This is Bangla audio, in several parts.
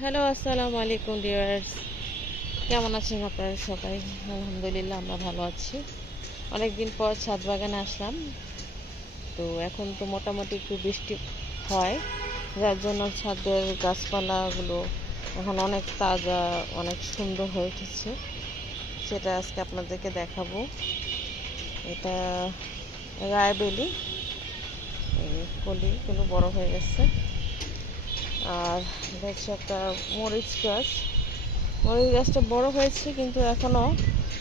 হ্যালো, আসসালামু আলাইকুম ডিয়ার্স। কেমন আছেন আপনারা সবাই? আলহামদুলিল্লাহ আমরা ভালো আছি। অনেকদিন পর ছাদ বাগানে আসলাম। তো এখন তো মোটামুটি একটু বৃষ্টি হয়, যার জন্য ছাদের গাছপালাগুলো এখন অনেক তাজা, অনেক সুন্দর হয়ে উঠেছে। সেটা আজকে আপনাদেরকে দেখাবো। এটা রায়বেলি, এই কলিগুলো বড় হয়ে গেছে। আর এটা হচ্ছে একটা মরিচ গাছ। মরিচ গাছটা বড় হয়েছে কিন্তু এখনো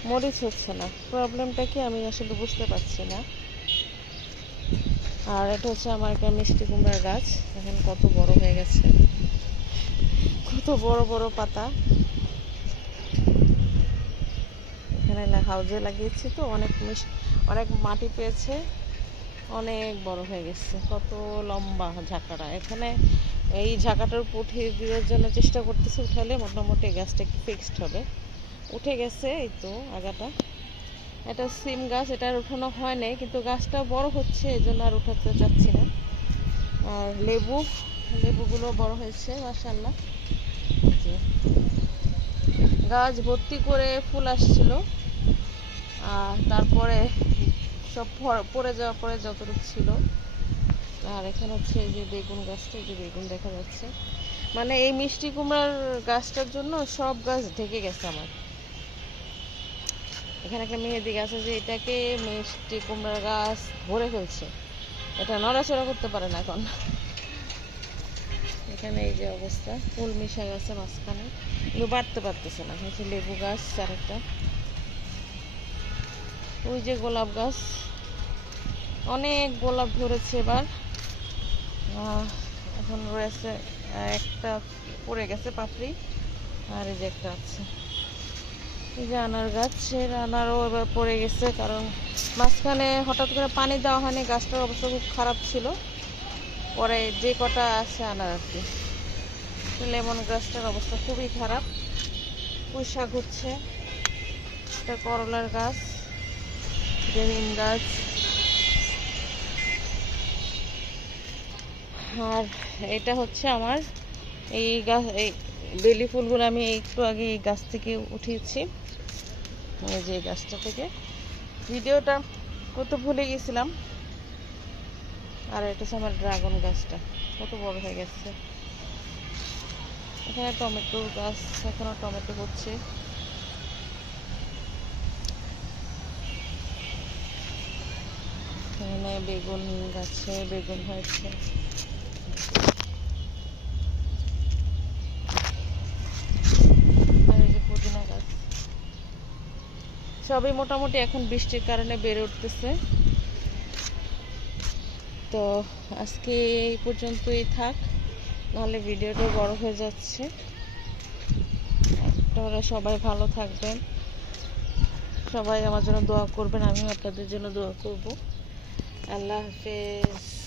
মরিচ হচ্ছে না। প্রবলেমটা কি আমি আসলে বুঝতে পারছি না। আর এটা হচ্ছে আমার একটা মিষ্টি কুমড়ার গাছ। এখন কত বড় হয়ে গেছে, কত বড় বড় পাতা। এখানে হাউজে লাগিয়েছি তো অনেক মাটি পেয়েছে, অনেক বড় হয়ে গেছে। কত লম্বা ঝাঁকাটা! এখানে এই ঝাঁকাটার উপর উঠিয়ে দেওয়ার জন্য চেষ্টা করতেছি, উঠালে মোটামুটি গাছটা একটু ফিক্সড হবে। উঠে গেছে, এই তো আগাটা। এটা সিম গাছ, এটা আর উঠানো হয় নাই, কিন্তু গাছটা বড় হচ্ছে, এই জন্য আর উঠাতে চাচ্ছি না। আর লেবুগুলো বড় হয়েছে মাশাআল্লাহ। যে গাছ ভর্তি করে ফুল আসছিল, আর তারপরে সব পড়ে যাওয়ার পরে যতটুকু ছিল। আর এখানে হচ্ছে এই যে বেগুন গাছটা, এই যে বেগুন দেখা যাচ্ছে। মানে এই মিষ্টি কুমড়ার গাছটার জন্য সব গাছ ঢেকে গেছে আমার। এখানে একটা মেহেদি গাছ আছে, এটাকে মিষ্টি কুমড়ার গাছ ভরে ফেলছে। এটা নড়াচড়া করতে পারে না এখন। এখানে এই যে অবস্থা, ফুল মিশা গেছে মাঝখানে, কিন্তু বাড়তে পারতেছে না। হচ্ছে লেবু গাছ আর একটা, ওই যে গোলাপ গাছ, অনেক গোলাপ ধরেছে এবার। এখন রয়েছে একটা, পড়ে গেছে পাপড়ি। আর এই যে একটা আছে, এই যে আনার গাছের আনারও এবার পড়ে গেছে, কারণ মাঝখানে হঠাৎ করে পানি দেওয়া হয়নি। গাছটার অবস্থা খুব খারাপ ছিল, পরে যে কটা আছে আনার আর কি। লেমন গাছটার অবস্থা খুবই খারাপ, পুঁই শাক হচ্ছে। এটা করলার গাছ, নিম গাছ। আর এটা হচ্ছে আমার এই গাছ, এই বেলি ফুলগুলো আমি একটু আগে এই গাছ থেকে উঠিয়েছি, এই যে গাছটা থেকে। ভিডিওটা করতে ভুলে গেছিলাম। আর এটা হচ্ছে আমার ড্রাগন গাছটা, কত বড় হয়ে গেছে। এখানে টমেটো গাছ, এখনো টমেটো হচ্ছে। এখানে বেগুন গাছে বেগুন হয়েছে। আর এই যে পুদিনা গাছ, সবই মোটামুটি এখন বৃষ্টির কারণে বেড়ে উঠতেছে। তো আজকে এই পর্যন্তই থাক, নাহলে ভিডিওটা বড় হয়ে যাচ্ছে। আপনারা সবাই ভালো থাকবেন, সবাই আমার জন্য দোয়া করবেন, আমিও আপনাদের জন্য দোয়া করব। আল্লাহ হাফেজ।